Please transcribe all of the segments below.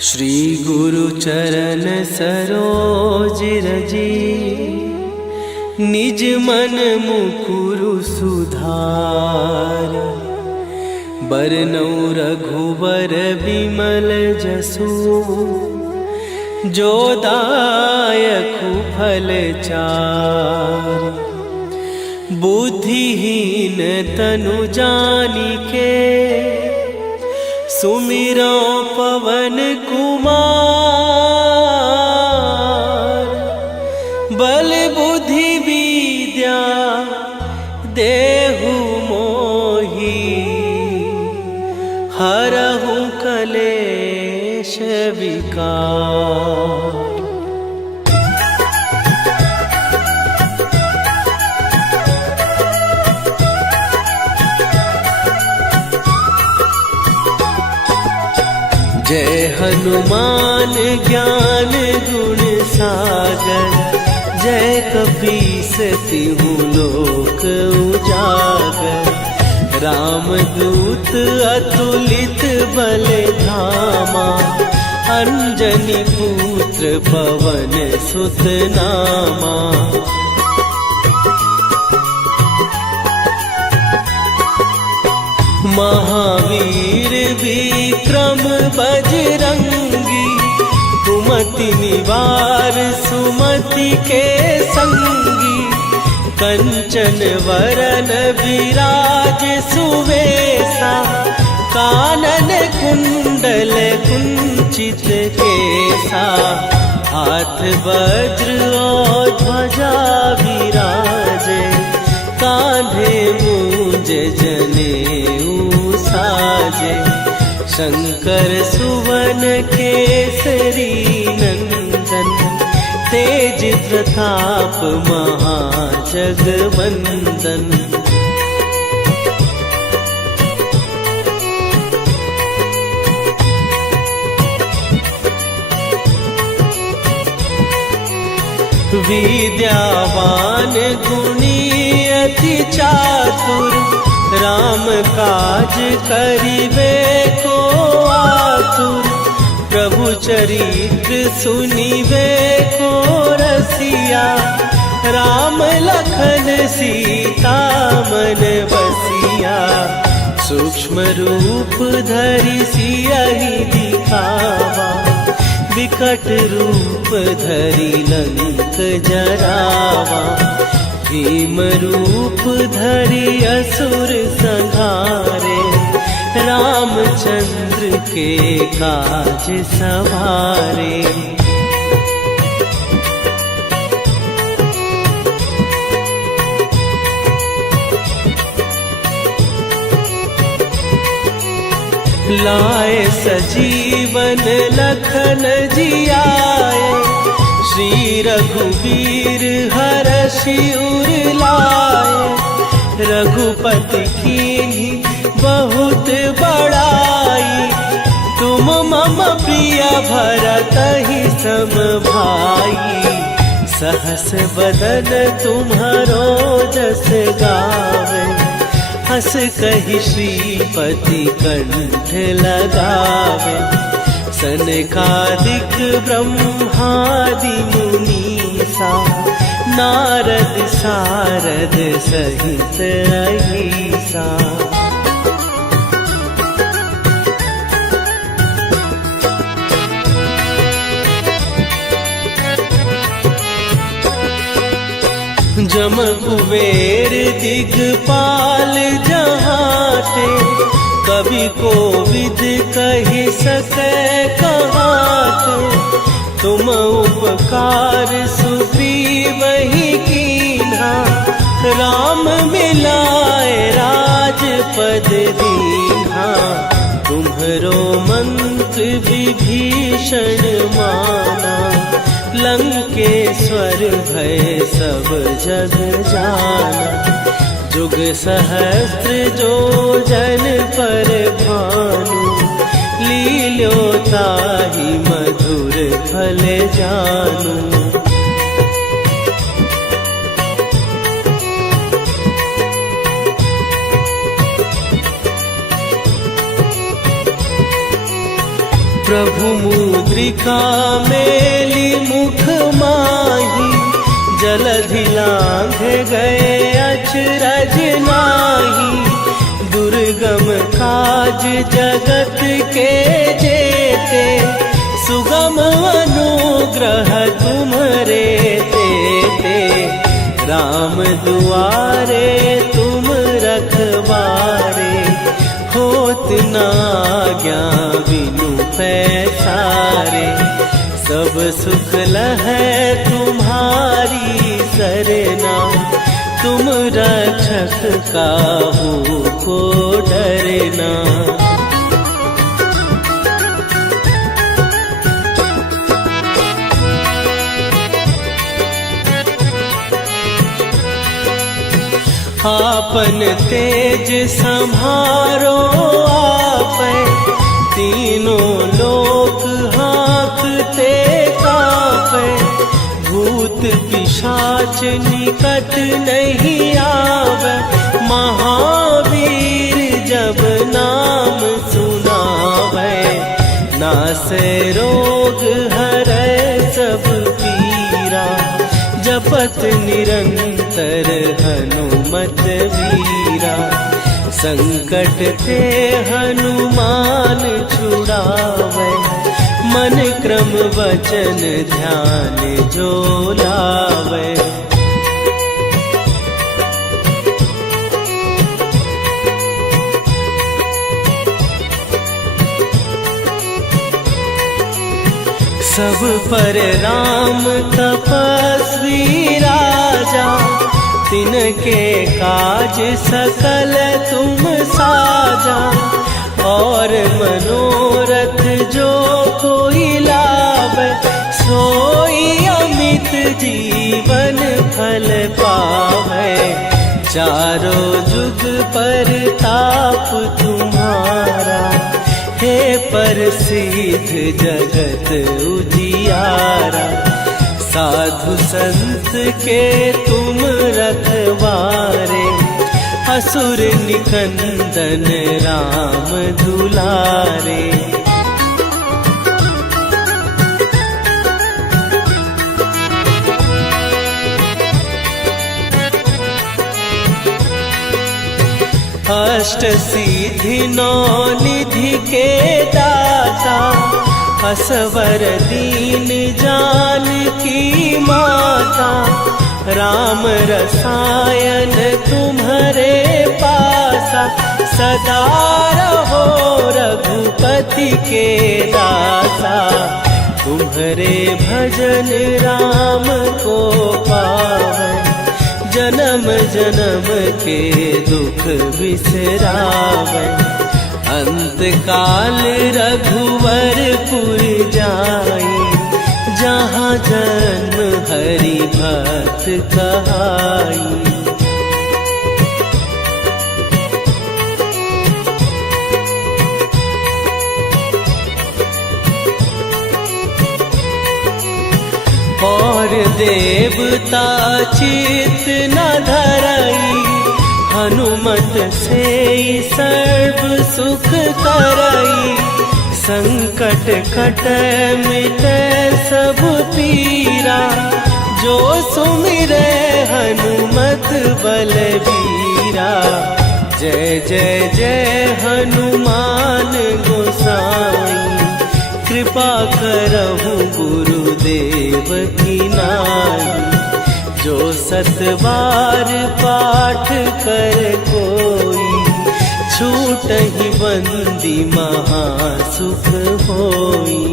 श्री गुरु चरण सरोज रजी, निज मन मुकुरु सुधार। बरनौ रघुवर बिमल जसु, जो दायकु फल चार। बुद्धिहीन तनु जानिके, सुमिरो पवन कुमार। बल बुद्धि विद्या देहु मोहि, हरहु कलेश विकार। जय हनुमान ज्ञान गुण सागर, जय कपीस तिहु लोक उजागर। रामदूत अतुलित बल धामा, अंजनी पुत्र पवन सुत नामा। महावीर विक्रम बजरंगी, कुमति निवार सुमति के संगी। कंचन वरन विराज सुवेशा, कानन कुंडल कुंचित केसा। हाथ वज्र और ध्वजा विराजे, कांधे मूंज जनेऊ साजे। शंकर सुवन केसरी नंदन, तेज प्रताप महाजगवंदन। विद्यावान गुणी अति चातुर, राम काज करिबे को आतुर। प्रभु चरित्र सुनिबे को रसिया, राम लखन सीता मन बसिया। सूक्ष्म रूप धरि सियहि दिखावा, विकट रूप धरि लंक जरावा। भीम रूप धरि असुर संहारे, रामचंद्र के काज सवारे। लाए सजीवन लखन जियाए, श्री रघुवीर हरषि उर लाए। रघुपति कीन्ही बहुत बड़ाई, तुम मम प्रिय भरतहि सम भाई। सहस बदन तुम्हारो जस गावे, हस कहि श्रीपति कंठ लगावे। सनकादिक ब्रह्मादि मुनीसा, नारद सारद सहित अहिसा। जम कुबेर दिगपाल जहाते, कवि कोविद कहि सकै कहाते। तुम उपकार सुग्रीवहि कीन्हा, राम मिलाए राजपद दीन्हा। तुम्हरो मंत्र विभीषण माना, लंकेश्वर भय सब जग जाना। जुग सहस्त्र जो जन पर भानु, लील्यो ताहि मधुर फल जानू। प्रभु मुद्रिका मेली मुख माही, जलधि लांघ गए अचरज नाही। दुर्गम काज जगत के जेते, सुगम अनुग्रह तुम्हरे तेते। राम दुआरे तुम रखवारे, होत न आज्ञा बिनु पैसारे। सब सुख लहै तुम्हारी सरना, तुम रक्षक काहू को डरना। आपन तेज संभारो आपै, तीनों लोक हाँकते कापै। भूत पिशाच निकट नहीं आवे, महावीर जब नाम सुनावे। नासै रोग हरै सब पीरा, जपत निरंतर हनुमत वीरा। संकट ते हनुमान छुड़ावे, मन क्रम वचन ध्यान जो लावे। सब पर राम तपस्वी राजा, तिनके काज सकल तुम साजा। और मनोरथ जो कोई लावे, सोई अमित जीवन फल पावे। चारों जुग पर ताप तुम्हारा, हे प्रसिद्ध जगत उजियारा। साधु संत के तुम रखवारे, असुर निकंदन राम दुलारे। अष्ट सिद्धि नौ निधि के दाता, असवर दीन जानकी माता। राम रसायन तुम्हारे पासा, सदा रहो रघुपति के दासा। तुम्हारे भजन राम को पावन, जन्म जन्म के दुख बिसरावे। अंत काल रघुवरपुर जाई, जहाँ जन्म हरि भक्त कहाई। और देवता चित न धरई, हनुमत से सर्व सुख करई। संकट कट मिटै सब पीरा, जो सुमिरै हनुमत बलबीरा। जय जय जय हनुमान गोसाई, कृपा करहु गुरुदेव की नाई। जो सत बार पाठ कर कोई, छूटहि बंदी महासुख होई।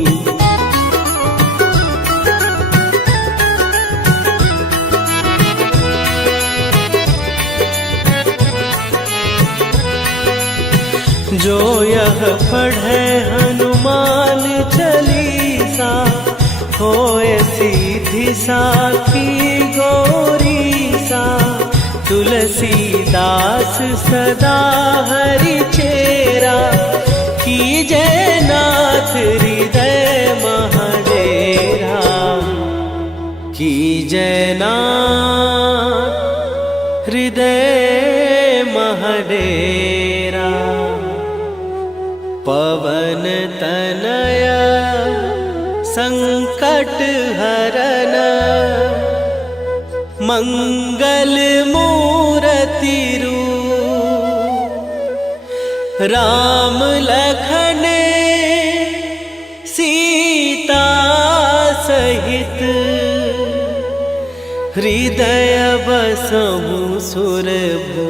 जो यह पढ़े हनुमान चालीसा, होए सीधी साखी गौरीसा। तुलसीदास सदा हरि चेरा, कीजय नाथ हृदय महाडेरा। कीजय नाथ हृदय महाडेरा। पवन तनय संकट हरन मंगल मूर्ति रूप राम लखन सीता सहित हृदय बसहु सुरभू।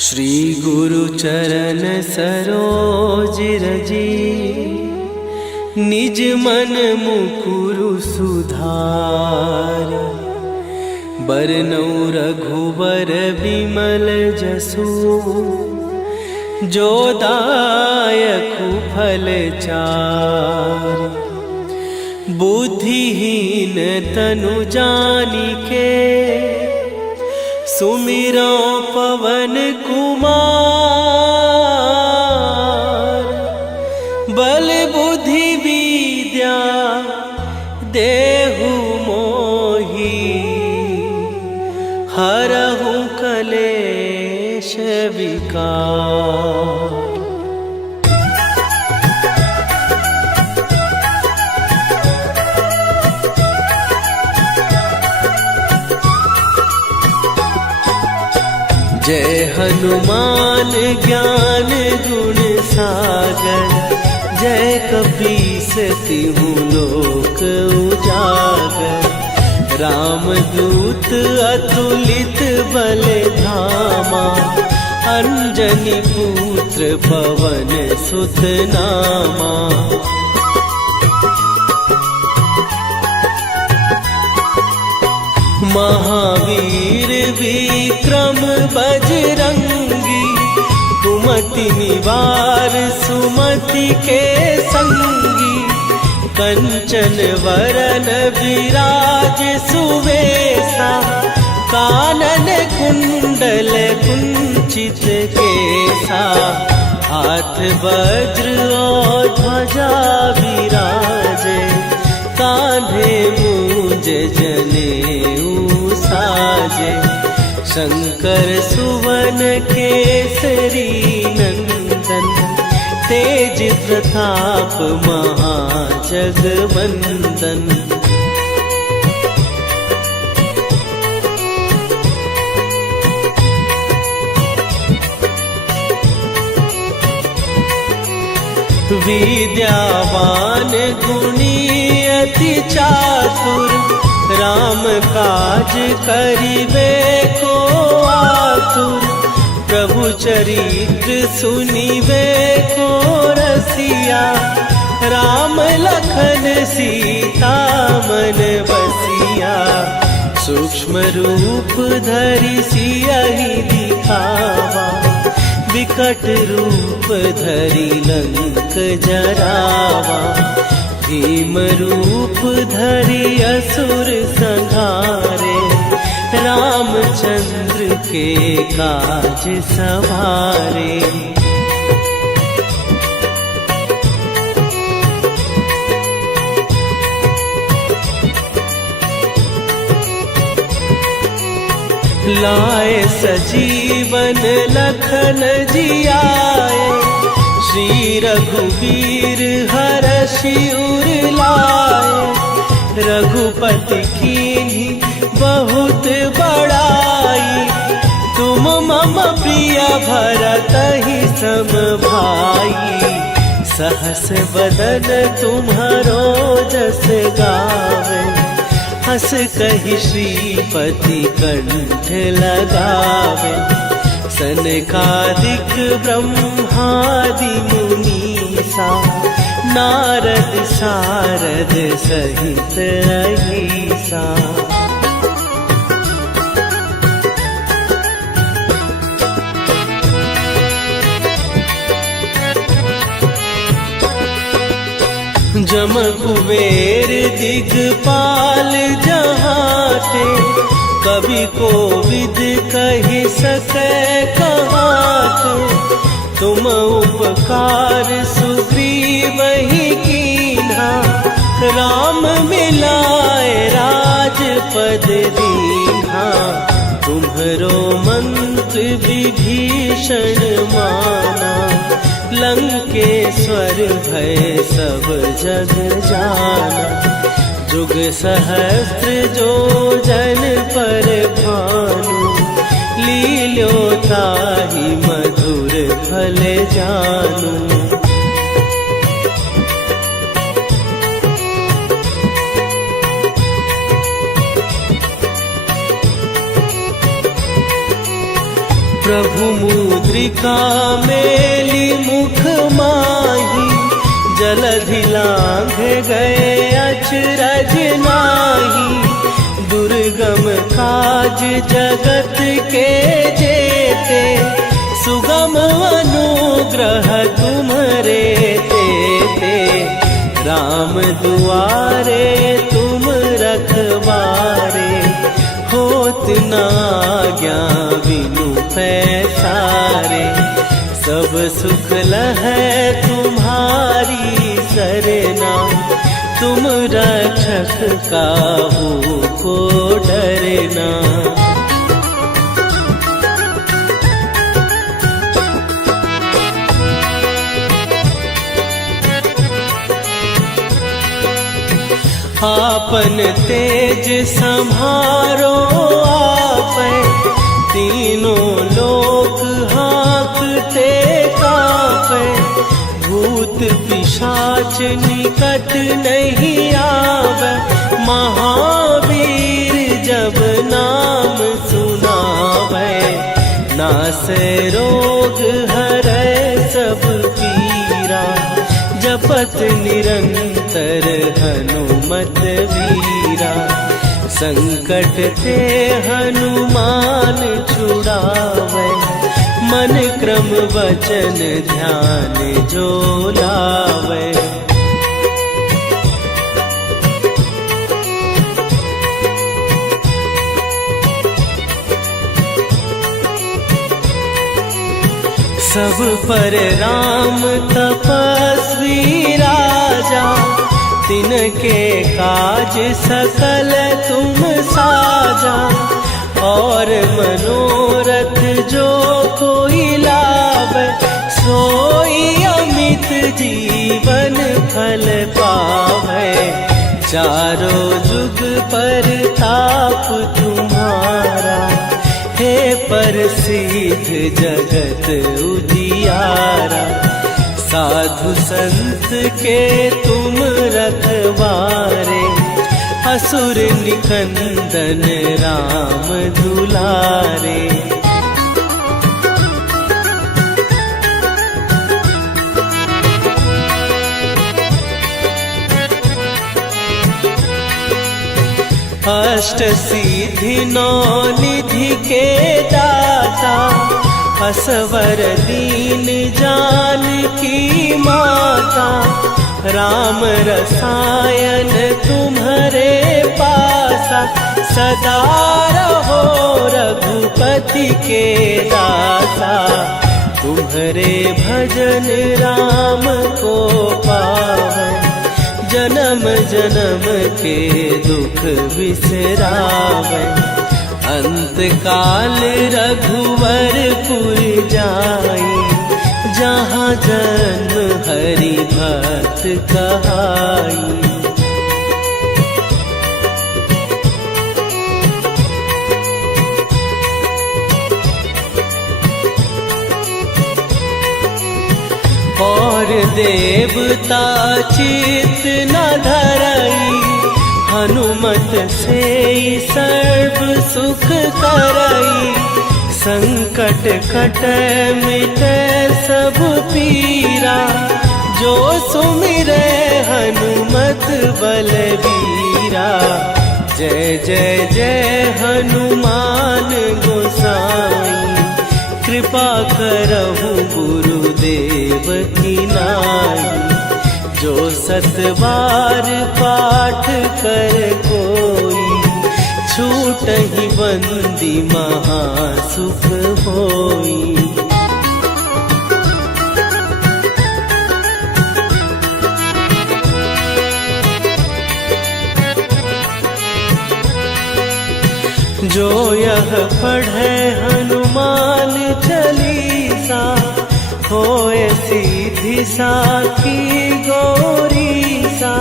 श्री गुरु चरण सरोज रजी निज मन मुकुरु सुधार। बरनौ रघुबर बिमल जसु जो दायकु फल चार। बुद्धिहीन तनु जानिके सुमिरो पवन कुमार। बल बुद्धि विद्या देहु मोहि हरहु कलेश विकार। जय हनुमान ज्ञान गुण सागर। जय कपीस तिहु लोक उजागर। रामदूत अतुलित बल धामा। अंजनी पुत्र पवन सुत नामा। महावीर विक्रम बजरंगी। कुमति निवार सुमति के संगी। कंचन वरन विराज सुवेशा। कानन कुंडल कुंचित केसा। हाथ वज्र और ध्वजा विराजे। कांधे मूंज जनेऊ साजे। शंकर सुवन केसरी नंदन। तेज प्रताप महाजगवंदन। विद्यावान गुणी अति चातुर। राम काज करिबे को आतुर। प्रभु चरित्र सुनिबे को रसिया। राम लखन सीता मन बसिया। सूक्ष्म रूप धरि सियहि दिखावा। विकट रूप धरि लंक जरावा। भीम रूप धरि असुर संहारे। रामचंद्र के काज सवारे। लाए सजीवन लखन जियाए। श्री रघुवीर हरषि उर लाए। रघुपति कीन्ही बहुत बड़ाई। तुम मम प्रिय भरतहि सम भाई। सहस बदन तुम्हारो जस गावे। हस कहि श्रीपति कंठ लगावे। सनकादिक ब्रह्मादि मुनीसा। नारद सारद सहित अहिसा। जम कुबेर दिगपाल जहाते। कवि कोविद कहि सकै कहाते। तुम उपकार सुग्रीव ही कीन्हा, राम मिलाए राजपद दीन्हा। तुम्हरो मंत्र विभीषण माना, लंकेश्वर भय सब जग जाना। जुग सहस्त्र जो जन पर भानु, लील्यो ताहि मधुर फल जानू। प्रभु मुद्रिका मेली मुख माही, जलधि लांघ गए अचरज नाही। दुर्गम काज जगत के जेते, सुगम अनुग्रह तुम्हरे तेते। राम दुआरे तुम रखवारे, होत न आज्ञा बिनु पैसारे। सब सुख लहै तुम्हारी सरना, तुम रक्षक काहू को डरना। आपन तेज सम्हारो आपै, तीनों लोक हाँकते कांपै। भूत पिशाच निकट नहीं आवे, महावीर जब नाम सुनावे। नासै रोग हरै सब पीरा, जपत निरंतर हनुमत वीरा। संकट ते हनुमान छुड़ावे, मन क्रम वचन ध्यान जो लावे। सब पर राम तपस्वी राजा, तिनके काज सकल तुम साजा। और मनोरथ जो कोई लावे, सोई अमित जीवन फल पावे। चारों जुग पर ताप तुम्हारा, हे प्रसिद्ध जगत उजियारा। साधु संत के तुम रखवारे, असुर निकंदन राम दुलारे। अष्ट सिद्धि नौ निधि के दाता, असवर दीन जानकी माता। राम रसायन तुम्हारे पासा, सदा रहो रघुपति के दासा। तुम्हारे भजन राम को पावै, जन्म जन्म के दुख बिसरावै। अंत काल रघुवरपुर जाई, जहाँ जन्म हरि भक्त कहाई। और देवता चित न धरई, हनुमत से सर्व सुख करई। संकट कटै मिटै सब पीरा, जो सुमिरै हनुमत बलबीरा। जय जय जय हनुमान गोसाई, कृपा करहु गुरुदेव की नाई। जो सत बार पाठ कर कोई, छूटहि बंदी महासुख होई। जो यह पढ़े हनुमान चालीसा, होए सीधी साखी गौरी सा।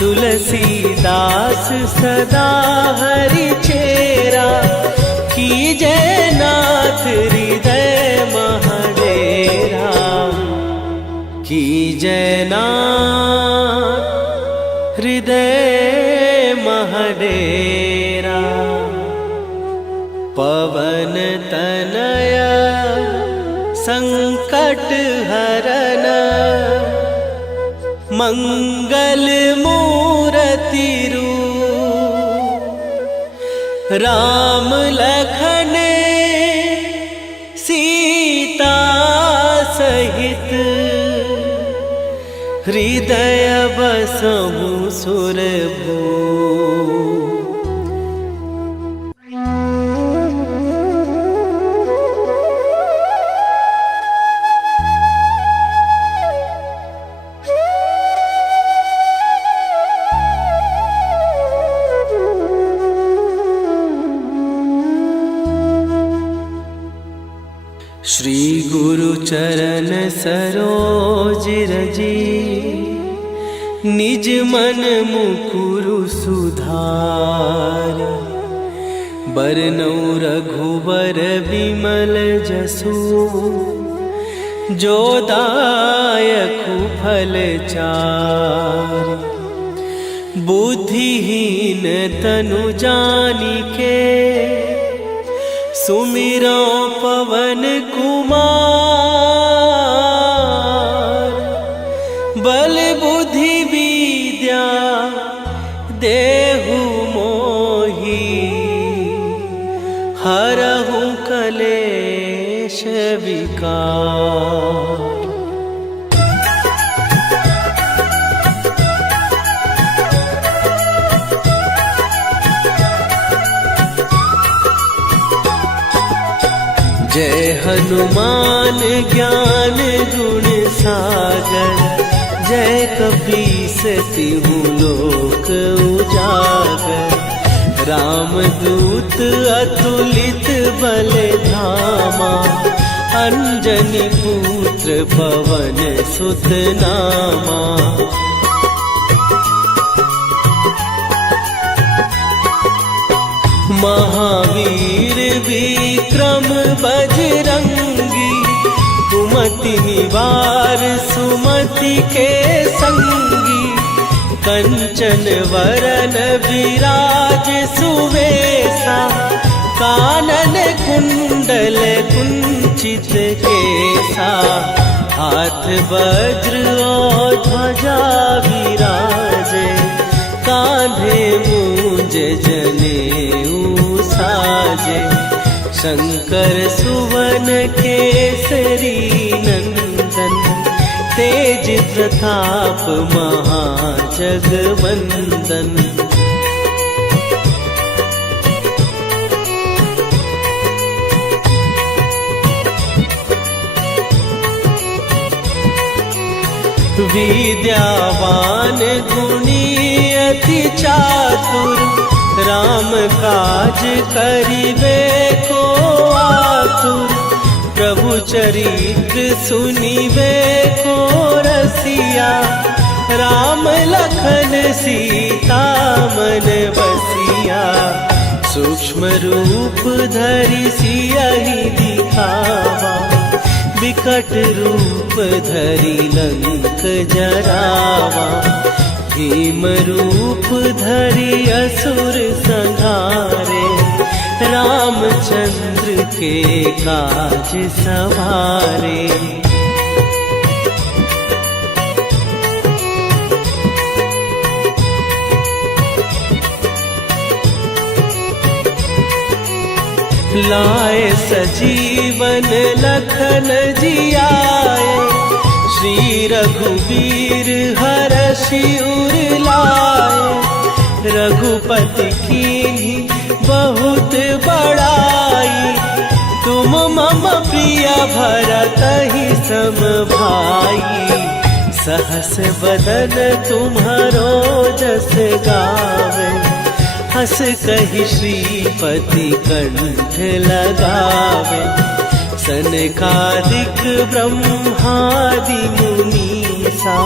तुलसीदास सदा हरि चेरा, कीजे नाथ हृदय महडेरा। कीजे नाथ हृदय महडेरा। पवन तनया संकट हरन, मंगल मूर्ति रूप। राम लखन सीता सहित, हृदय बसहु सुरभूप। श्री गुरु चरण सरोज रजी, निज मन मुकुरु सुधार। बरनौ रघुबर विमल जसु, जो दायकु फल चार। बुद्धिहीन तनु जानिके, सुमिरो पवन कुमार। बल बुद्धि विद्या देहु मोहि, हरहु कलेश विकार। जय हनुमान ज्ञान गुण सागर, जय कपीस तिहु लोक उजागर। रामदूत अतुलित बल धामा, अंजनी पुत्र पवन सुत नामा। महावीर विक्रम बजरंगी, कुमति निवार सुमति के संगी। कंचन वरन विराज सुवेशा, कानन कुंडल कुंचित केसा। हाथ वज्र और ध्वजा विराजे, कांधे मूंज जनेऊ साजे। शंकर सुवन केसरी नंदन, तेज प्रताप महाजगवंदन। विद्यावान गुणी अति चातुर, राम काज करिबे को आतुर। प्रभु चरित्र सुनिबे को रसिया, राम लखन सीता मन बसिया। सूक्ष्म रूप धरि सियहि दिखावा, विकट रूप धरि लंक जरावा। भीम रूप धरि असुर संहारे, रामचंद्र के काज सवारे। लाए सजीवन लखन जियाए, श्री रघुवीर हरषि उर लाए। रघुपति कीन्ही बहुत बड़ाई, तुम मम प्रिय भरतहि सम भाई। सहस बदन तुम्हारो जस गावे, हंस कहि श्रीपति कंठ लगावे, सनकादिक ब्रह्मादि मुनीसा,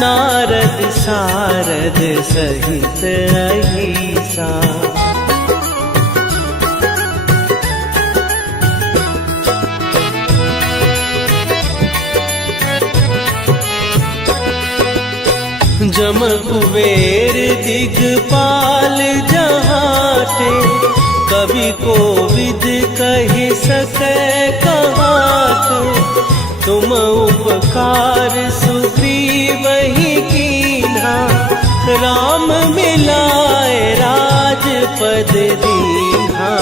नारद सारद सहित अहिसा। जम कुबेर दिगपाल जहाते, कवि कोविद कहि सकै कहाते। तुम उपकार सुग्रीवहि कीन्हा, राम मिलाए राजपद दीन्हा।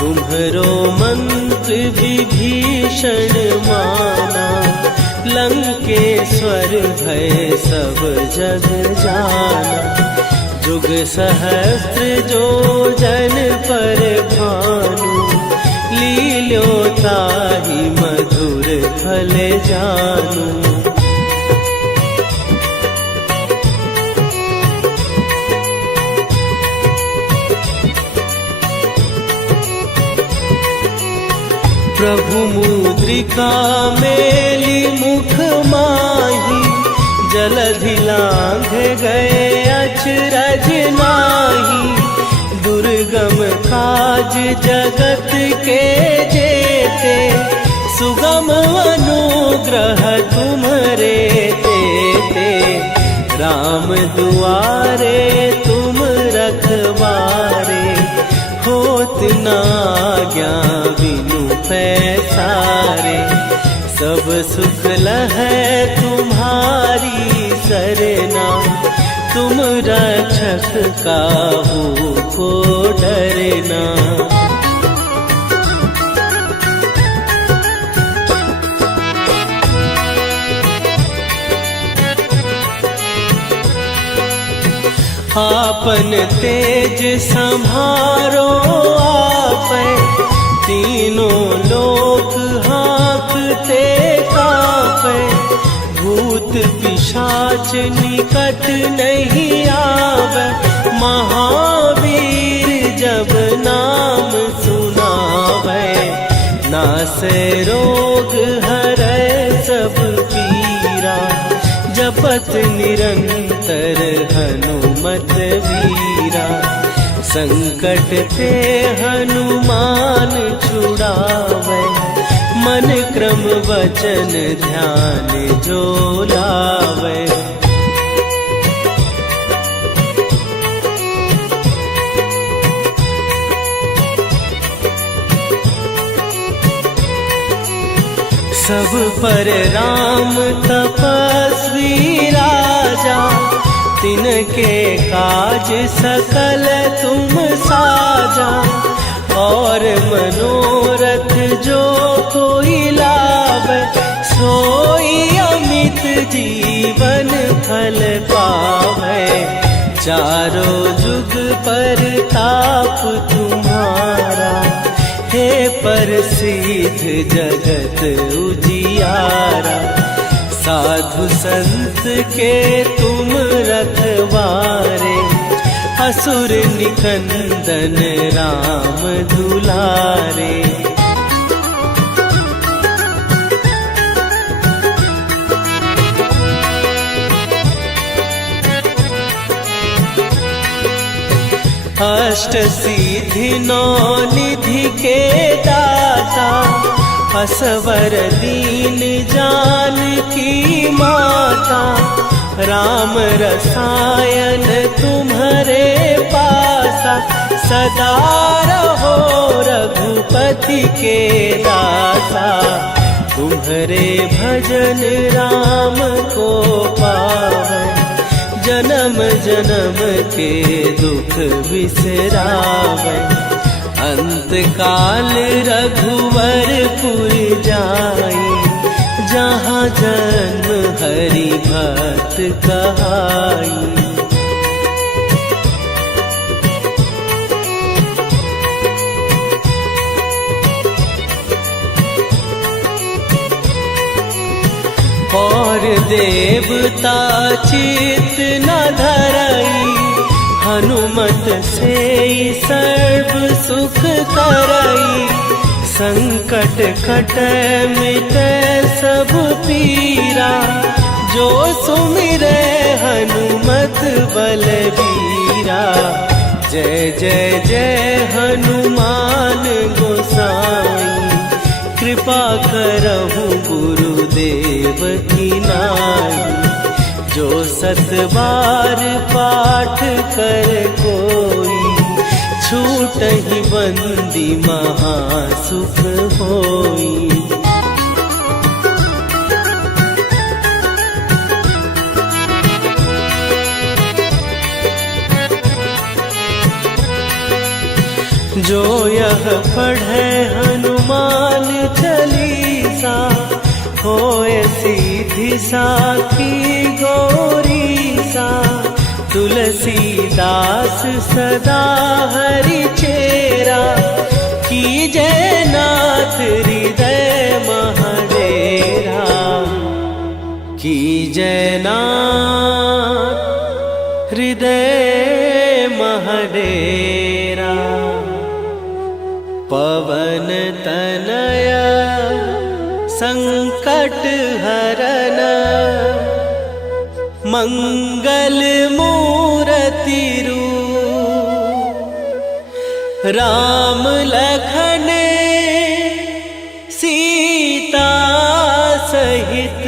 तुम्हरो मंत्र विभीषण माना, लंकेश्वर भय सब जग जाना। जुग सहस्त्र जो जन पर भानु, लील्यो ताहि मधुर फल जानू। प्रभु मुद्रिका मेली मुख माही, जलधि लांघ गए अचरज नाही। दुर्गम काज जगत के जेते, सुगम अनुग्रह तुम्हरे तेते। राम दुआरे तुम रखवारे, होत न आज्ञा बिनु पैसारे। सब सुख लहै तुम्हारी सरना, तुम रक्षक काहू को डरना। आपन तेज संभारो आपै, तीनों लोक हाँकते कांपै। भूत पिशाच निकट नहीं आवे, महावीर जब नाम सुनावे। नासै रोग हरै सब पीरा, जपत निरंतर हनुमत वीरा। संकट ते हनुमान छुड़ावे, मन क्रम वचन ध्यान जो लावे। सब पर राम तपस्वी राजा, तिनके काज सकल तुम साजा। और मनोरथ जो कोई लावे, सोई अमित जीवन फल पावे। चारों जुग पर ताप तुम्हारा, हे प्रसिद्ध जगत उजियारा। साधु संत के तुम रखवारे, असुर निकंदन राम दुलारे। अष्ट सिद्धि नौ निधि के दाता, असवर दीन जानकी माता। राम रसायन तुम्हारे पासा, सदा रहो रघुपति के दासा। तुम्हारे भजन राम को पावे, जन्म जन्म के दुख बिसरावे। अंत काल रघुवरपुर जाई, जहाँ जन्म हरि भक्त कहाई। और देवता चित न धरई, हनुमत से सर्व सुख करई, संकट कटै मिटै सब पीरा। जो सुमिरै हनुमत बलबीरा, जय जय जय हनुमान गोसाई। कृपा करहु गुरुदेव की नाई, जो 7 बार पाठ कर कोई, छूटहि बंदी महासुख होई। जो यह पढ़े हनुमान चालीसा, होय सीधी साखी गौरीसा। तुलसीदास सदा हरि चेरा, कीजै नाथ हृदय महडेरा। कीजै नाथ हृदय महडेरा। पवन तनय संकट हरन, मंगल मूरति रूप। राम लखन सीता सहित,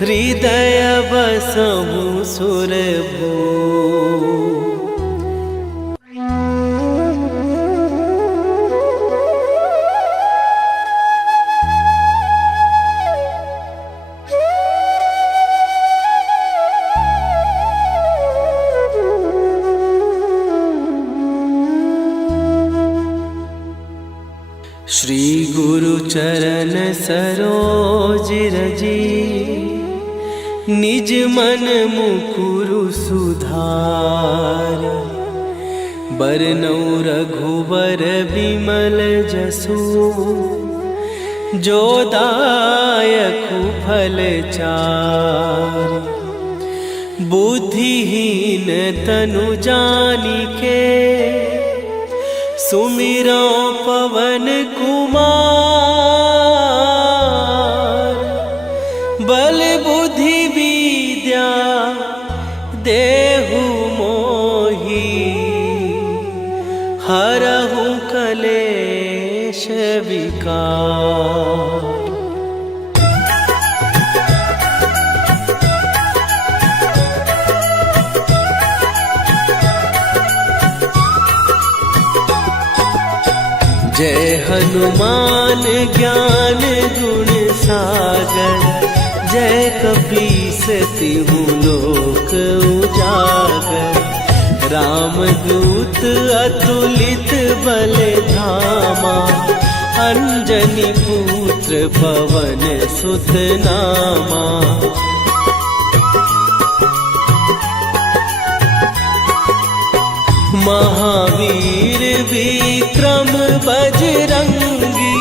हृदय बसहु सुरभूप। श्री गुरु चरण सरोज रजी, निज मन मुकुरु सुधार। बरनउँ रघुबर बिमल जसु, जो दायकु फल चार। बुद्धिहीन तनु जानिके, सुमिरो पवन कुमार। बल बुद्धि विद्या देहु मोहि, हरहु कलेश विकार। जय हनुमान ज्ञान गुण सागर, जय कपीस तिहु लोक उजागर। रामदूत अतुलित बल धामा, अंजनी पुत्र पवन सुत नामा। महावीर विक्रम बजरंगी,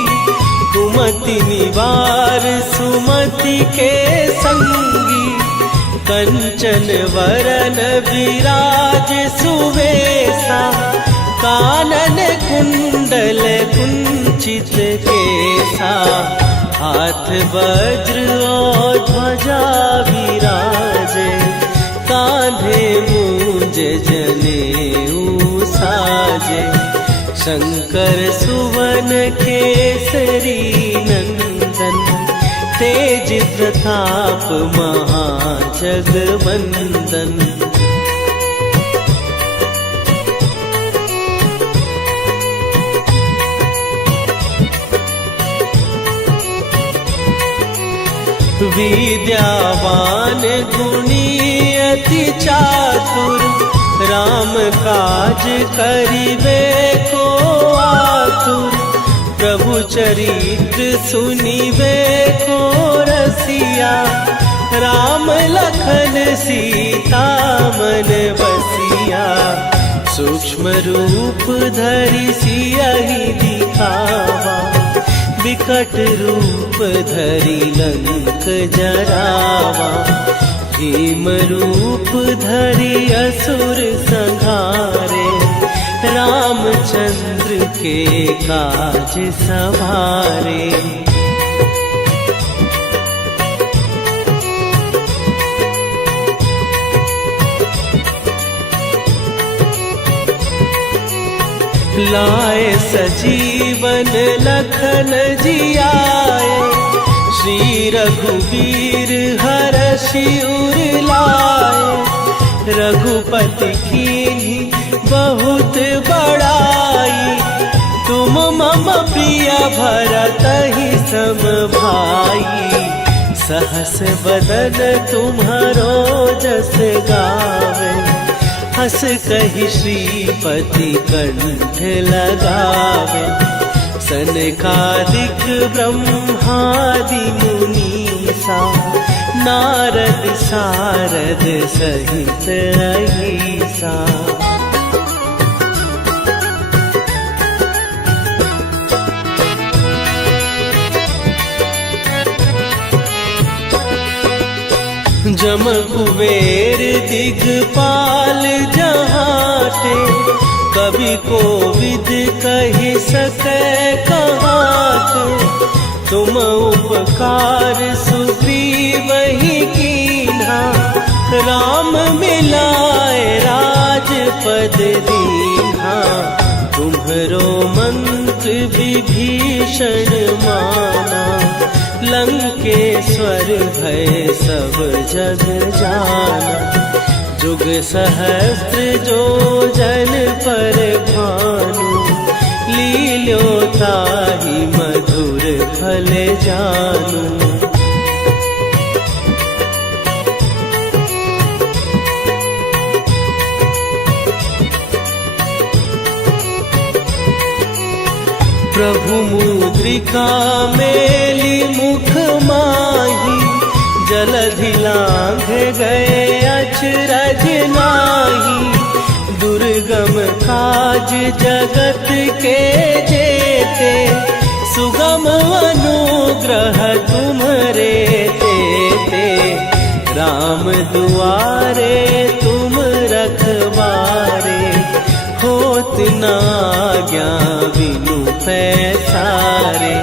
कुमति निवार सुमति के संगी। कंचन वरन विराज सुवेशा, कानन कुंडल कुंचित केसा। हाथ वज्र और ध्वजा विराजे, कांधे मूंज जनेऊ साजे। शंकर सुवन केसरी नंदन, तेज प्रताप महाजगवंदन। विद्यावान गुणी अति चातुर, राम काज करिबे को आतुर। प्रभु चरित्र सुनिबे को रसिया, राम लखन सीता मन बसिया। सूक्ष्म रूप धरि सियहि दिखावा, विकट रूप धरि लंक जरावा। भीम रूप धरि असुर संहारे, रामचंद्र के काज सवारे। लाए सजीवन लखन जियाए, श्री रघुवीर हरषि उर लाए। रघुपति कीन्ही बहुत बड़ाई, तुम मम प्रिय भरतहि सम भाई। सहस बदन तुम्हारो जस गावे, हस कहि श्रीपति कंठ लगावे। सनकादिक ब्रह्मादि मुनीसा, नारद सारद सहित अहिसा। जम कुबेर दिगपाल जहाते, कवि कोविद कहि सकै कहाते। तुम उपकार सुग्रीवहि कीन्हा, राम मिलाए राजपद दीन्हा। तुम्हरो मंत्र विभीषण माना, लंकेश्वर भय सब जग जाना। जुग सहस्त्र जो जन पर भानु, लील्यो ताहि मधुर फल जानू। प्रभु मुद्रिका मेली मुख माही, जलधि लांघ गए अचरज नाही। दुर्गम काज जगत के जेते, सुगम अनुग्रह तुम्हरे तेते। राम दुआरे तुम रखवारे, होत न आज्ञा बिनु पैसारे।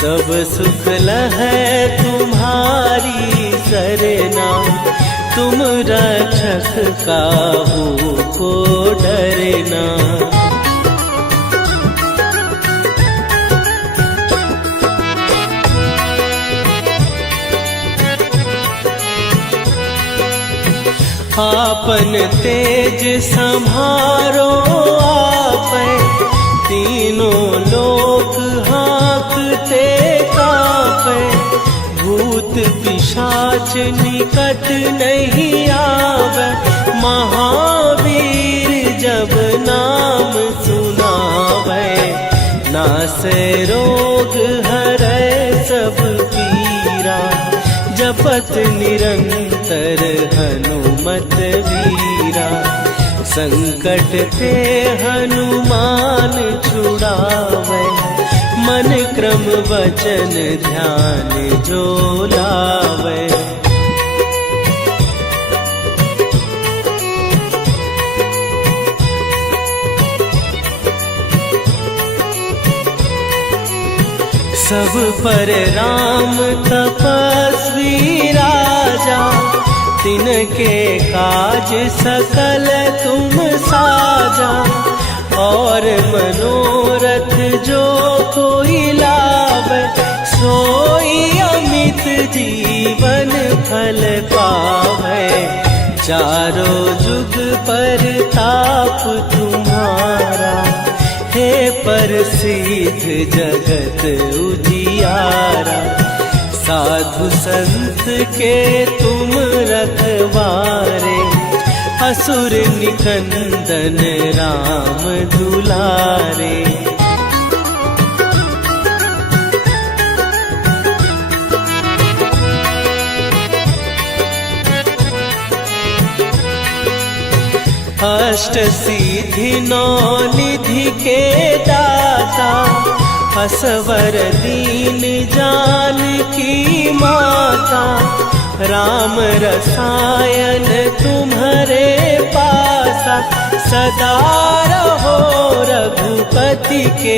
सब सुख लहै तुम्हारी सरना, तुम रक्षक काहू को डरना। आपन तेज सम्हारो आपै, तीनों लोक हाँकते कापै। भूत पिशाच निकट नहीं आवे, महावीर जब नाम सुनावे। नासै रोग हरै सब पीरा, जपत निरंतर हनुमत वीरा। संकट ते हनुमान छुड़ावे, मन क्रम वचन ध्यान जो लावे। सब पर राम तपस्वी राजा, तिनके काज सकल तुम साजा। और मनोरथ जो कोई लावे, सोई अमित जीवन फल पावे। चारों जुग पर ताप तुम्हारा, हे प्रसिद्ध जगत उजियारा। साधु संत के तुम रखवारे, असुर निकंदन राम दुलारे। अष्ट सिद्धि नौ निधि के दाता, असवर दीन जानकी माता। राम रसायन तुम्हारे पासा, सदा रहो रघुपति के